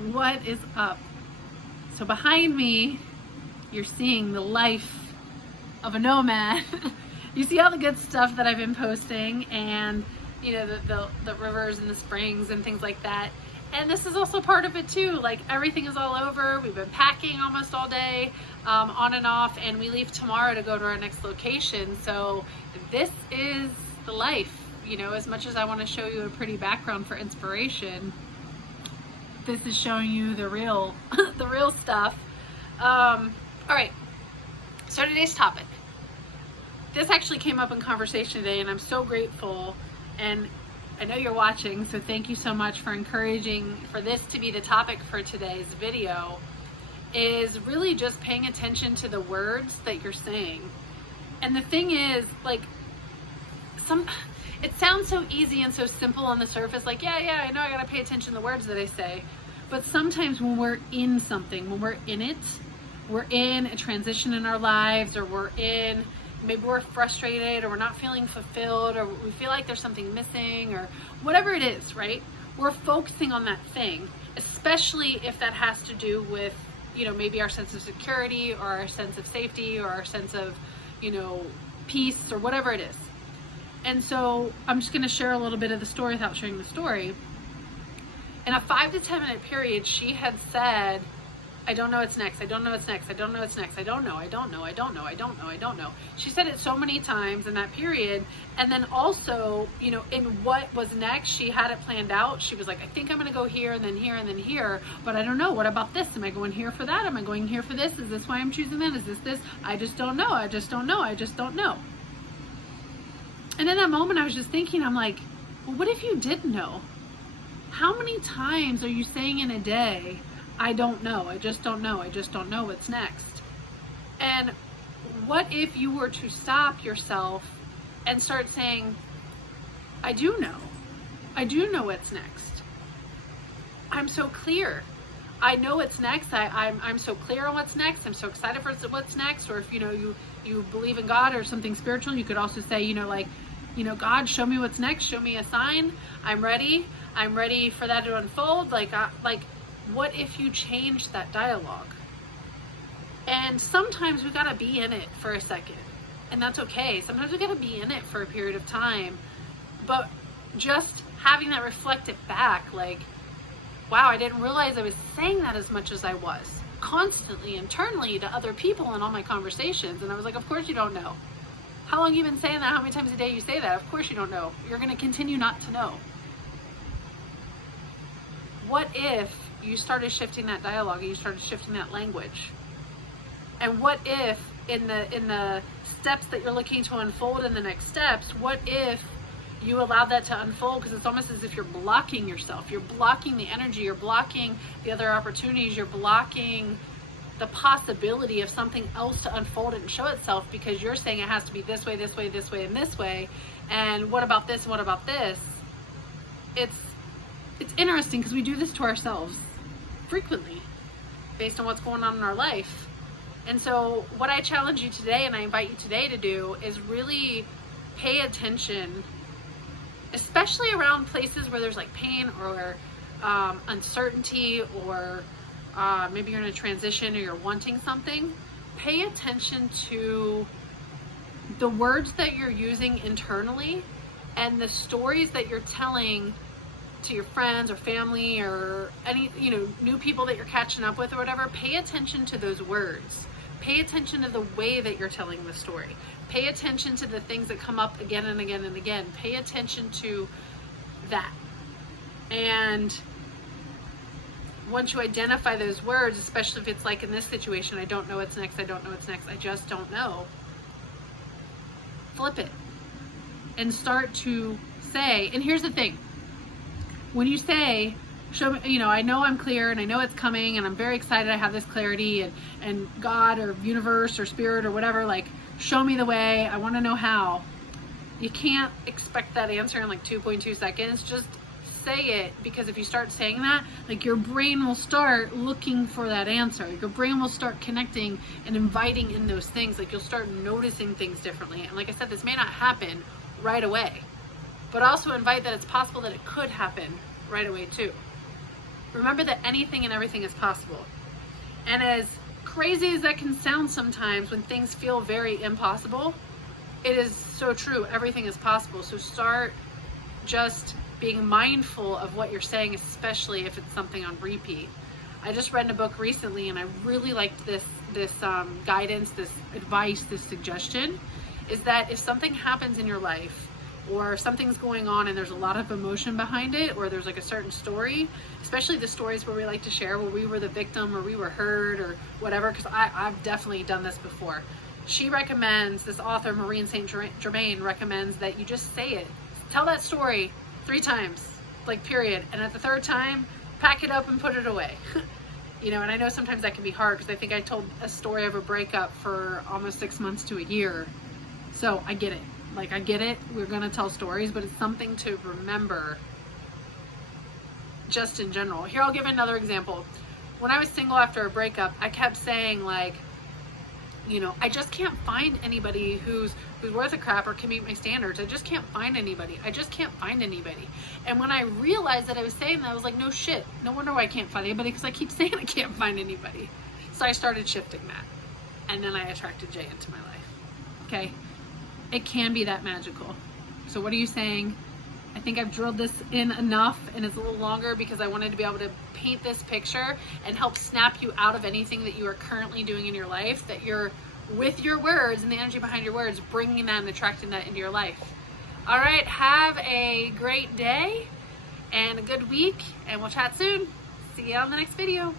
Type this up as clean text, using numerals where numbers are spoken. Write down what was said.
What is up? So behind me, you're seeing the life of a nomad. You see all the good stuff that I've been posting, and you know, the rivers and the springs and things like that. And this is also part of it too. Like, everything is all over. We've been packing almost all day, on and off, and we leave tomorrow to go to our next location. So this is the life. You know, as much as I want to show you a pretty background for inspiration, this is showing you the real the real stuff. All right, so today's topic, this actually came up in conversation today, and I'm so grateful, and I know you're watching, so thank you so much for encouraging for this to be the topic for today's video, is really just paying attention to the words that you're saying. And the thing is, like, it sounds so easy and so simple on the surface, like, yeah, I know I gotta pay attention to the words that I say. But sometimes when we're in something, when we're in it, we're in a transition in our lives, or maybe we're frustrated, or we're not feeling fulfilled, or we feel like there's something missing, or whatever it is, right? We're focusing on that thing, especially if that has to do with, you know, maybe our sense of security, or our sense of safety, or our sense of, you know, peace, or whatever it is. And so I'm just going to share a little bit of the story without sharing the story. In a 5 to 10 minute period, she had said, I don't know what's next. I don't know what's next. I don't know what's next. I don't know. I don't know. I don't know. I don't know. I don't know. She said it so many times in that period. And then also, you know, in what was next, she had it planned out. She was like, I think I'm going to go here and then here and then here, but I don't know. What about this? Am I going here for that? Am I going here for this? Is this why I'm choosing that? Is this? I just don't know. I just don't know. I just don't know. And in that moment, I was just thinking, I'm like, well, what if you did know? How many times are you saying in a day, I don't know, I just don't know, I just don't know what's next? And what if you were to stop yourself and start saying, I do know what's next. I'm so clear. I know what's next. I'm so clear on what's next. I'm so excited for what's next. Or if, you know, you believe in God or something spiritual, you could also say, you know, like, you know, God, show me what's next. Show me a sign. I'm ready. I'm ready for that to unfold. Like, what if you changed that dialogue? And sometimes we gotta be in it for a second, and that's okay. Sometimes we gotta be in it for a period of time, but just having that reflected back, like, wow, I didn't realize I was saying that as much as I was constantly internally to other people in all my conversations. And I was like, of course you don't know. How long have you been saying that? How many times a day you say that? Of course you don't know. You're going to continue not to know. What if you started shifting that dialogue, and you started shifting that language? And what if in the steps that you're looking to unfold in the next steps, what if you allow that to unfold? Because it's almost as if you're blocking yourself. You're blocking the energy. You're blocking the other opportunities. You're blocking the possibility of something else to unfold and show itself, because you're saying it has to be this way, this way, this way, and this way. And what about this? And what about this? It's interesting, because we do this to ourselves frequently based on what's going on in our life. And so what I challenge you today, and I invite you today to do, is really pay attention, especially around places where there's like pain or uncertainty, or maybe you're in a transition, or you're wanting something. Pay attention to the words that you're using internally, and the stories that you're telling to your friends or family, or any, you know, new people that you're catching up with or whatever. Pay attention to those words. Pay attention to the way that you're telling the story. Pay attention to the things that come up again and again and again. Pay attention to that. And once you identify those words, especially if it's like in this situation, I don't know what's next, I don't know what's next, I just don't know, flip it and start to say, and here's the thing, when you say, show me, you know, I know I'm clear, and I know it's coming, and I'm very excited I have this clarity, and God or universe or spirit or whatever, like, show me the way, I want to know how. You can't expect that answer in like 2.2 seconds. Just say it, because if you start saying that, like, your brain will start looking for that answer. Your brain will start connecting and inviting in those things. Like, you'll start noticing things differently. And like I said, this may not happen right away, but also invite that it's possible that it could happen right away too. Remember that anything and everything is possible. And as crazy as that can sound sometimes when things feel very impossible, it is so true. Everything is possible. So start just being mindful of what you're saying, especially if it's something on repeat. I just read a book recently and I really liked this guidance, this advice, this suggestion, is that if something happens in your life or something's going on and there's a lot of emotion behind it, or there's like a certain story, especially the stories where we like to share where we were the victim or we were hurt or whatever, because I've definitely done this before. She recommends, this author, Maureen St. Germain, recommends that you just say it. Tell that story 3 times, like period. And at the 3rd time, pack it up and put it away. You know, and I know sometimes that can be hard because I think I told a story of a breakup for almost 6 months to a year. So I get it. Like, I get it. We're going to tell stories, but it's something to remember just in general. Here, I'll give another example. When I was single after a breakup, I kept saying, like, you know, I just can't find anybody who's worth a crap or can meet my standards. I just can't find anybody. I just can't find anybody. And when I realized that I was saying that, I was like, no shit. No wonder why I can't find anybody, because I keep saying I can't find anybody. So I started shifting that. And then I attracted Jay into my life. Okay? It can be that magical. So what are you saying? I think I've drilled this in enough, and it's a little longer because I wanted to be able to paint this picture and help snap you out of anything that you are currently doing in your life, that you're, with your words and the energy behind your words, bringing that and attracting that into your life. All right, have a great day and a good week, and we'll chat soon. See you on the next video.